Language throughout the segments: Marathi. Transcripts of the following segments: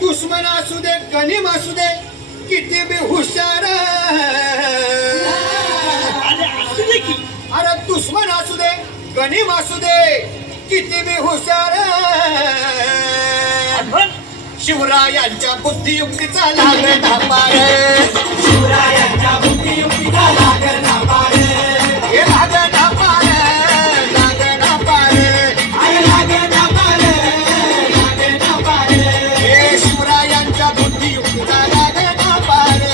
दुश्मन असू दे गनीम असू दे किती बी हुशार अरे दुश्मन असू दे गनीम असू दे किती बी हुशार शिवरायांच्या बुद्धियुक्तीचा लागेल धापार शिवरायांच्या बुद्धियुक्तीचा लागेल धापार हे लागेल धापार लागेल धापार अरे लागेल धापार लागेल धापार हे शिवरायांच्या बुद्धियुक्तीचा लागेल धापार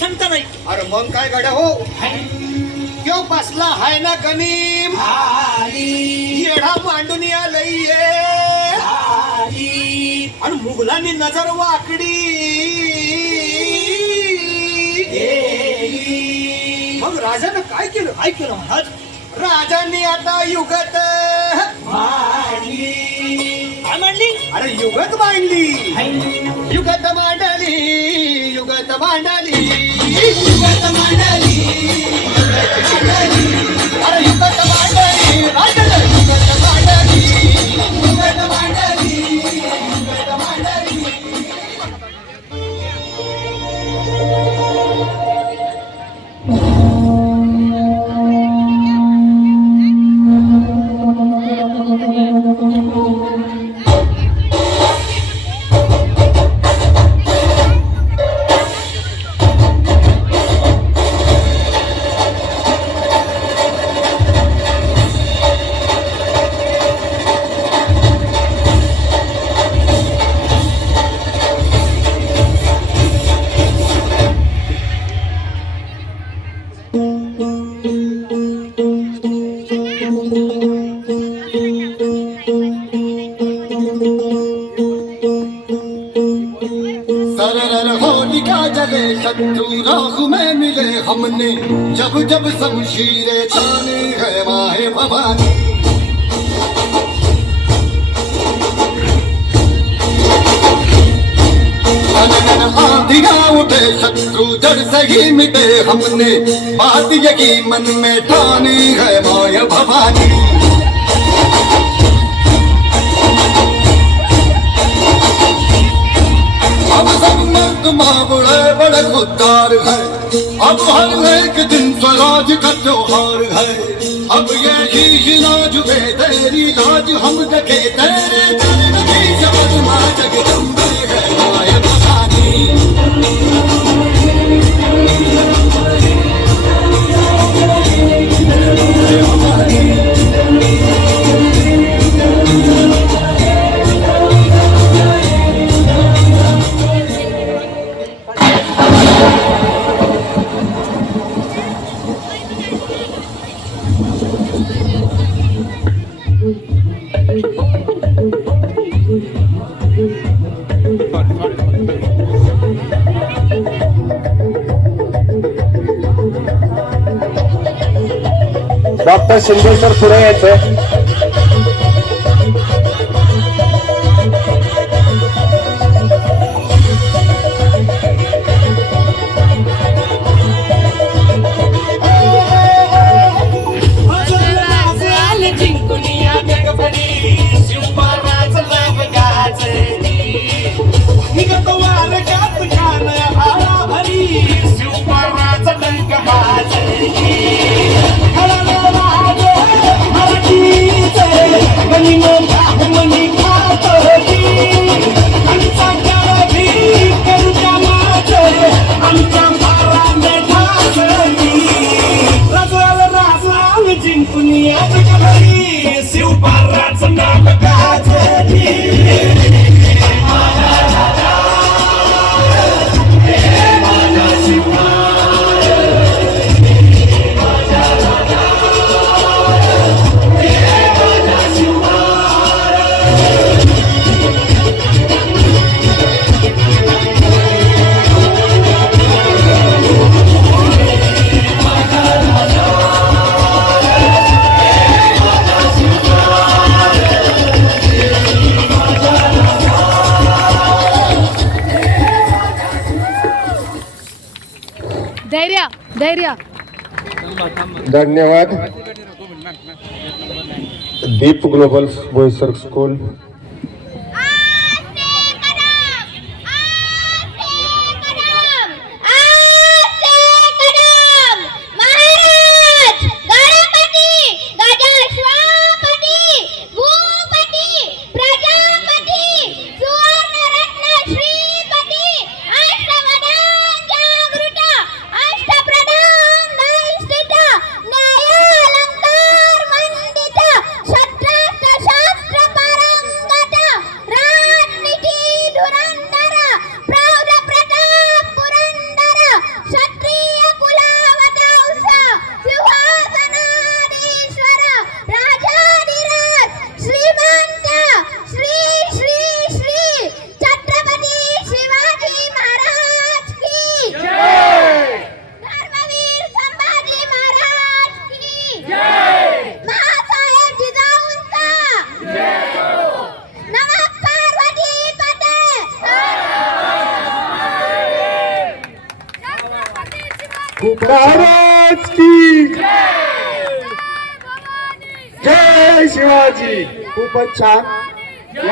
सांगता नाही. अरे मग काय गड्या हो क्यों बसला हाय ना गनीम येडा मांडून आलंय आणि मुघलांनी नजर वाकडी मग राजानं काय केलं महाराज राजांनी आता युगत काय मांडली अरे युगत मांडली युगत मांडली युगत मांडली युगत मांडली अरे युगत मांडली राजानं युगत मांडली युगत मांडली युगत मांडली शत्रु राह में मिले हमने जब जब शमशीरें तानी है माहे भवानी आंधियां उठे शत्रु जड़ से ही मिटे हमने बात यही मन में ठानी है माया भवानी अब सब मर्द मावड़े बड़े खुददार है अब हर एक दिन स्वराज का त्योहार है अब ये ही लाज वे तेरी लाज हम देखे तेरे चरण की जगत मां जगदम्बे है माया भवानी डॉक्टर शिंदे सर पुढे यायचं. धैर्य. धन्यवाद. दीप ग्लोबल बोईसर स्कूल. महाराज की जय शिवाजी. खूपच छान.